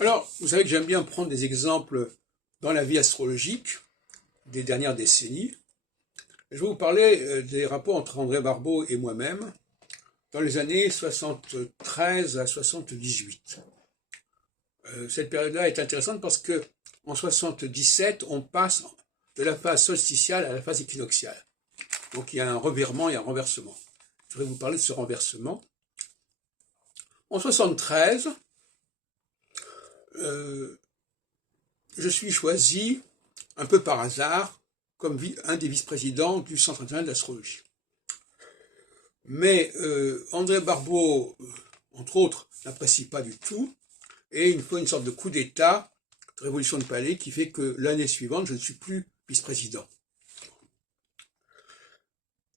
Alors, vous savez que j'aime bien prendre des exemples dans la vie astrologique des dernières décennies. Je vais vous parler des rapports entre André Barbeau et moi-même dans les années 73 à 78. Cette période-là est intéressante parce que en 77, on passe de la phase solsticiale à la phase équinoxiale. Donc il y a un revirement et un renversement. Je vais vous parler de ce renversement. En 73, je suis choisi un peu par hasard comme un des vice-présidents du Centre international d'astrologie. Mais André Barbeau, entre autres, n'apprécie pas du tout, et il me faut une sorte de coup d'État, de révolution de palais, qui fait que l'année suivante, je ne suis plus vice-président.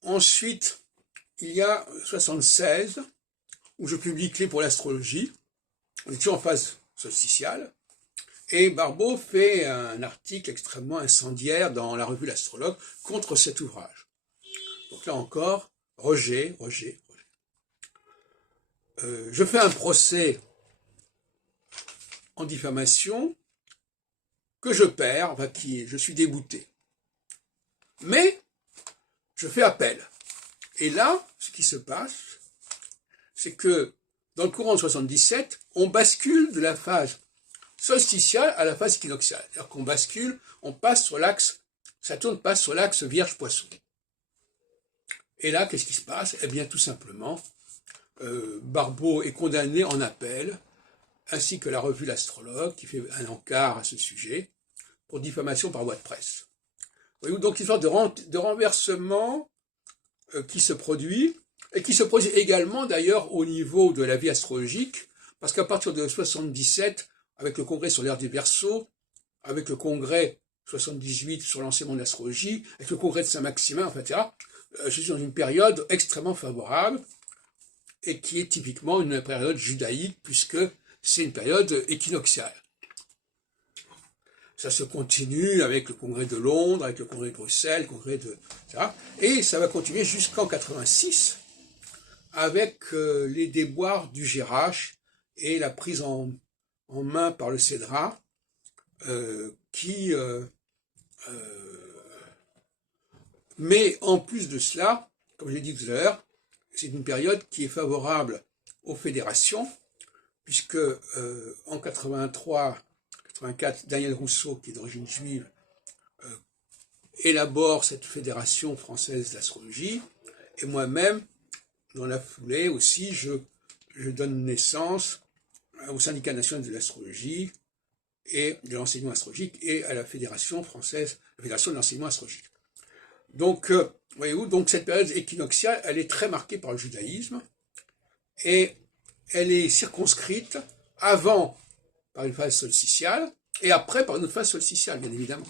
Ensuite, il y a 76, où je publie Clés pour l'astrologie. On est toujours en phase solsticiale. Et Barbeau fait un article extrêmement incendiaire dans la revue L'Astrologue contre cet ouvrage. Donc là encore, rejet. Je fais un procès en diffamation que je perds, je suis débouté. Mais je fais appel. Et là, ce qui se passe, c'est que dans le courant de 77, on bascule de la phase solsticiale à la phase équinoxiale. C'est-à-dire qu'on bascule, on passe sur l'axe, Saturne passe sur l'axe Vierge-Poisson. Et là, qu'est-ce qui se passe? Eh bien, tout simplement, Barbeau est condamné en appel, ainsi que la revue L'Astrologue, qui fait un encart à ce sujet, pour diffamation par voie de presse. Voyez-vous, donc, une sorte de renversement qui se produit, et qui se produit également, d'ailleurs, au niveau de la vie astrologique, parce qu'à partir de 77, avec le congrès sur l'ère des Verseaux, avec le congrès 78 sur l'enseignement de l'astrologie, avec le congrès de Saint-Maximin, etc., je suis dans une période extrêmement favorable, et qui est typiquement une période judaïque, puisque c'est une période équinoxiale. Ça se continue avec le congrès de Londres, avec le congrès de Bruxelles, le congrès de... etc. Et ça va continuer jusqu'en 86, avec les déboires du Jerash et la prise en main par le Cédra, mais en plus de cela, comme je l'ai dit tout à l'heure, c'est une période qui est favorable aux fédérations, puisque en 83-84, Daniel Rousseau, qui est d'origine juive, élabore cette fédération française d'astrologie, et moi-même, dans la foulée aussi, je donne naissance au syndicat national de l'astrologie et de l'enseignement astrologique et à la fédération française, la fédération de l'enseignement astrologique. Donc, voyez-vous, donc cette période équinoxiale, elle est très marquée par le judaïsme et elle est circonscrite avant par une phase solsticiale et après par une autre phase solsticiale, bien évidemment.